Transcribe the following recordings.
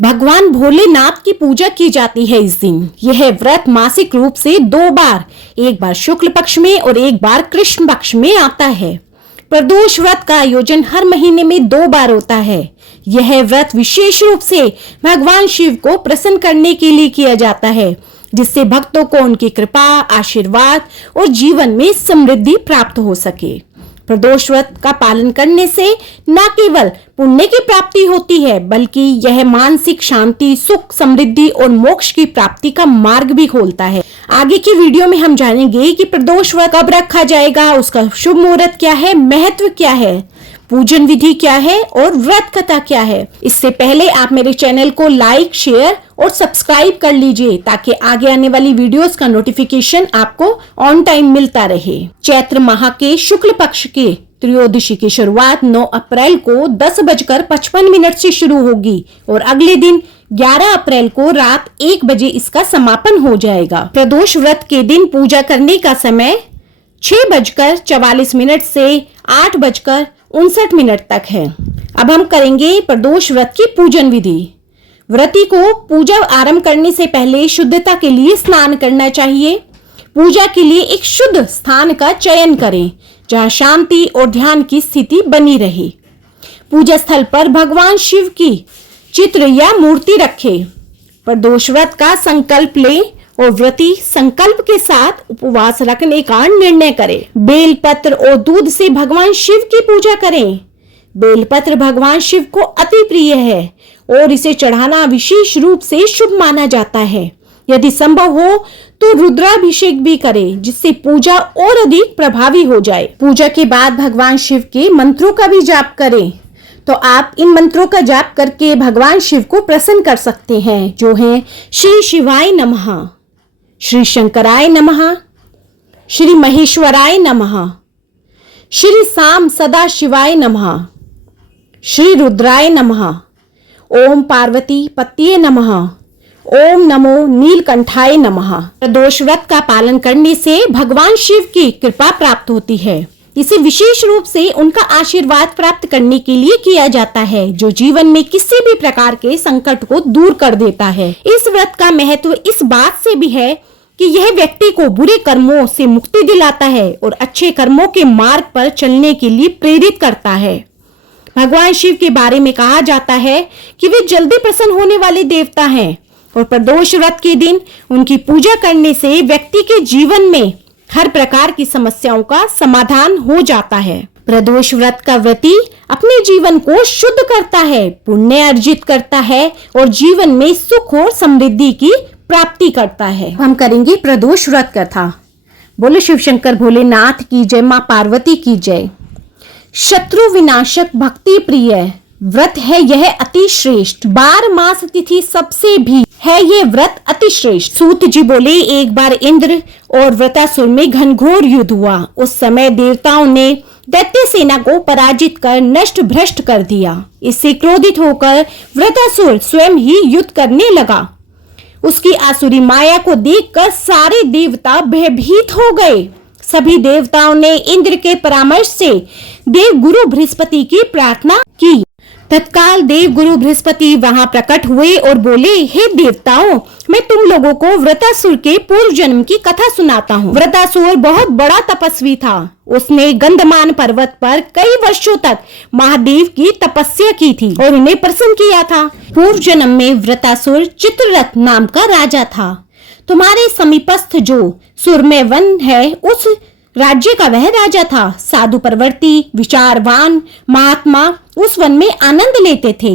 भगवान भोलेनाथ की पूजा की जाती है इस दिन। यह व्रत मासिक रूप से 2 बार, एक बार शुक्ल पक्ष में और एक बार कृष्ण पक्ष में आता है। प्रदोष व्रत का आयोजन हर महीने में 2 बार होता है। यह व्रत विशेष रूप से भगवान शिव को प्रसन्न करने के लिए किया जाता है, जिससे भक्तों को उनकी कृपा, आशीर्वाद और जीवन में समृद्धि प्राप्त हो सके। प्रदोष व्रत का पालन करने से न केवल पुण्य की प्राप्ति होती है, बल्कि यह मानसिक शांति, सुख, समृद्धि और मोक्ष की प्राप्ति का मार्ग भी खोलता है। आगे की वीडियो में हम जानेंगे कि प्रदोष व्रत कब रखा जाएगा, उसका शुभ मुहूर्त क्या है, महत्व क्या है, पूजन विधि क्या है और व्रत कथा क्या है। इससे पहले आप मेरे चैनल को लाइक, शेयर और सब्सक्राइब कर लीजिए, ताकि आगे आने वाली वीडियोस का नोटिफिकेशन आपको ऑन टाइम मिलता रहे। चैत्र माह के शुक्ल पक्ष के त्रयोदशी की शुरुआत 9 अप्रैल को 10:55 से शुरू होगी और अगले दिन 11 अप्रैल को रात 1 बजे इसका समापन हो जाएगा। प्रदोष व्रत के दिन पूजा करने का समय 6:44 से 8:59 तक है। अब हम करेंगे प्रदोष व्रत की पूजन विधि। व्रती को पूजा आरंभ करने से पहले शुद्धता के लिए स्नान करना चाहिए। पूजा के लिए एक शुद्ध स्थान का चयन करें, जहां शांति और ध्यान की स्थिति बनी रहे। पूजा स्थल पर भगवान शिव की चित्र या मूर्ति रखें। प्रदोष व्रत का संकल्प लें और व्रती संकल्प के साथ उपवास रखने का निर्णय करें। बेलपत्र और दूध से भगवान शिव की पूजा करें। बेलपत्र भगवान शिव को अति प्रिय है और इसे चढ़ाना विशेष रूप से शुभ माना जाता है। यदि संभव हो तो रुद्राभिषेक भी करें, जिससे पूजा और अधिक प्रभावी हो जाए। पूजा के बाद भगवान शिव के मंत्रों का भी जाप करें। तो आप इन मंत्रों का जाप करके भगवान शिव को प्रसन्न कर सकते हैं, जो हैं श्री शिवाय नमः, श्री शंकराय नमः, श्री महेश्वराय नमः, श्री साम सदा शिवाय नमः, श्री रुद्राय नमः, ओम पार्वती पत्ये नमः, ओम नमो नीलकंठाय नमः। प्रदोष व्रत का पालन करने से भगवान शिव की कृपा प्राप्त होती है। इसे विशेष रूप से उनका आशीर्वाद प्राप्त करने के लिए किया जाता है, जो जीवन में किसी भी प्रकार के संकट को दूर कर देता है। इस व्रत का महत्व इस बात से भी है कि यह व्यक्ति को बुरे कर्मों से मुक्ति दिलाता है और अच्छे कर्मों के मार्ग पर चलने के लिए प्रेरित करता है। भगवान शिव के बारे में कहा जाता है कि वे जल्दी प्रसन्न होने वाले देवता हैं और प्रदोष व्रत के दिन उनकी पूजा करने से व्यक्ति के जीवन में हर प्रकार की समस्याओं का समाधान हो जाता है। प्रदोष व्रत का व्रती अपने जीवन को शुद्ध करता है, पुण्य अर्जित करता है और जीवन में सुख और समृद्धि की प्राप्ति करता है। हम करेंगे प्रदोष व्रत कथा। बोले शिव शंकर भोलेनाथ की जय, मां पार्वती की जय। शत्रु विनाशक भक्ति प्रिय व्रत है यह अति श्रेष्ठ, 12 मास तिथि सबसे भी है ये व्रत अति श्रेष्ठ। सूत जी बोले, एक बार इंद्र और वृतासुर में घनघोर युद्ध हुआ। उस समय देवताओं ने दैत्य सेना को पराजित कर नष्ट भ्रष्ट कर दिया। इससे क्रोधित होकर वृतासुर स्वयं ही युद्ध करने लगा। उसकी आसुरी माया को देखकर सारे देवता भयभीत हो गए। सभी देवताओं ने इंद्र के परामर्श से देव गुरु बृहस्पति की प्रार्थना की। तत्काल देव गुरु बृहस्पति वहां प्रकट हुए और बोले, हे देवताओं, मैं तुम लोगों को वृतासुर के पूर्व जन्म की कथा सुनाता हूँ। वृतासुर बहुत बड़ा तपस्वी था। उसने गंधमान पर्वत पर कई वर्षों तक महादेव की तपस्या की थी और उन्हें प्रसन्न किया था। पूर्व जन्म में वृतासुर चित्ररथ नाम का राजा था। तुम्हारे समीपस्थ जो सुरमय वन है, उस राज्य का वह राजा था। साधु प्रवृत्ति, विचारवान महात्मा उस वन में आनंद लेते थे।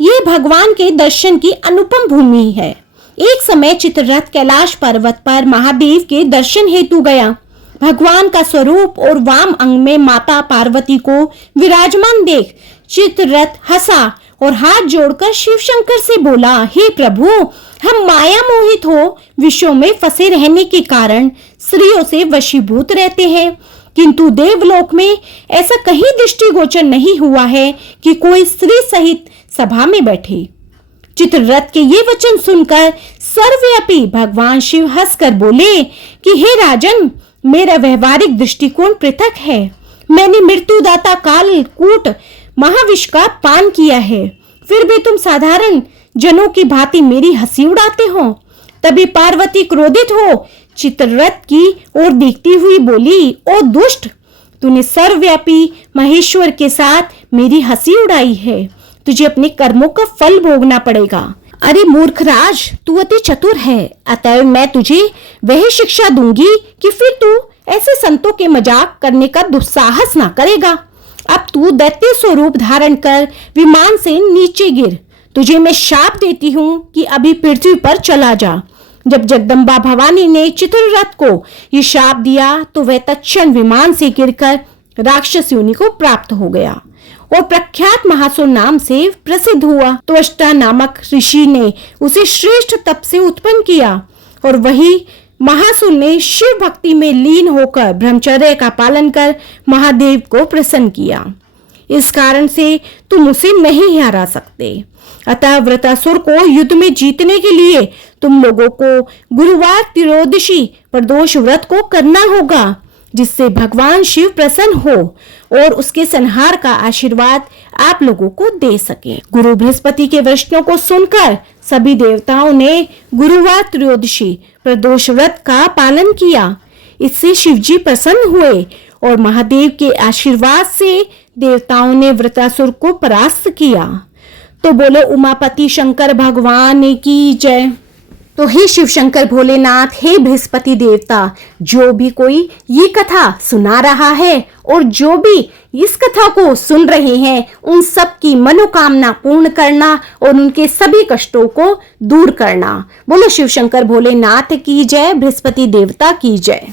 ये भगवान के दर्शन की अनुपम भूमि है। एक समय चित्ररथ कैलाश पर्वत पर महादेव के दर्शन हेतु गया। भगवान का स्वरूप और वाम अंग में माता पार्वती को विराजमान देख चित्ररथ हंसा और हाथ जोड़कर शिव शंकर से बोला, हे प्रभु, हम माया मोहित हो विषयों में फंसे रहने के कारण स्त्रियों से वशीभूत रहते हैं, किंतु देवलोक में ऐसा कहीं दृष्टिगोचर नहीं हुआ है कि कोई स्त्री सहित सभा में बैठे। चित्ररथ के ये वचन सुनकर सर्वव्यापी भगवान शिव हंसकर बोले कि हे राजन, मेरा व्यवहारिक दृष्टिकोण पृथक है। मैंने मृत्युदाता काल कूट महाविष का पान किया है, फिर भी तुम साधारण जनों की भांति मेरी हंसी उड़ाते हो। तभी पार्वती क्रोधित हो चित्ररथ की ओर देखती हुई बोली, ओ दुष्ट, तूने सर्वव्यापी महेश्वर के साथ मेरी हंसी उड़ाई है, तुझे अपने कर्मों का फल भोगना पड़ेगा। अरे मूर्खराज, तू अति चतुर है, अतः मैं तुझे वही शिक्षा दूंगी कि फिर तू ऐसे संतों के मजाक करने का दुस्साहस ना करेगा। अब तू दैत्य स्वरूप धारण कर विमान से नीचे गिर। तुझे मैं शाप देती हूँ कि अभी पृथ्वी पर चला जा। जब जगदम्बा भवानी ने चित्ररथ को ये शाप दिया तो वह तत्क्षण विमान से गिरकर राक्षस योनि को प्राप्त हो गया और प्रख्यात महासुर नाम से प्रसिद्ध हुआ। त्वष्टा नामक ऋषि ने उसे श्रेष्ठ तप से उत्पन्न किया और वही महासुर ने शिव भक्ति में लीन होकर ब्रह्मचर्य का पालन कर महादेव को प्रसन्न किया। इस कारण से तुम उसे नहीं हरा सकते। अतः वृत्रासुर को युद्ध में जीतने के लिए तुम लोगों को गुरुवार त्रयोदशी प्रदोष व्रत को करना होगा, जिससे भगवान शिव प्रसन्न हो और उसके संहार का आशीर्वाद आप लोगों को दे सके। गुरु बृहस्पति के वचनों को सुनकर सभी देवताओं ने गुरुवार त्रयोदशी प्रदोष व्रत का पालन किया। इससे शिवजी प्रसन्न हुए और महादेव के आशीर्वाद से देवताओं ने वृत्रासुर को परास्त किया। तो बोलो उमापति शंकर भगवान की जय। तो हे शिव शंकर भोलेनाथ, हे बृहस्पति देवता, जो भी कोई ये कथा सुना रहा है और जो भी इस कथा को सुन रहे हैं, उन सब की मनोकामना पूर्ण करना और उनके सभी कष्टों को दूर करना। बोलो शिव शंकर भोलेनाथ की जय, बृहस्पति देवता की जय।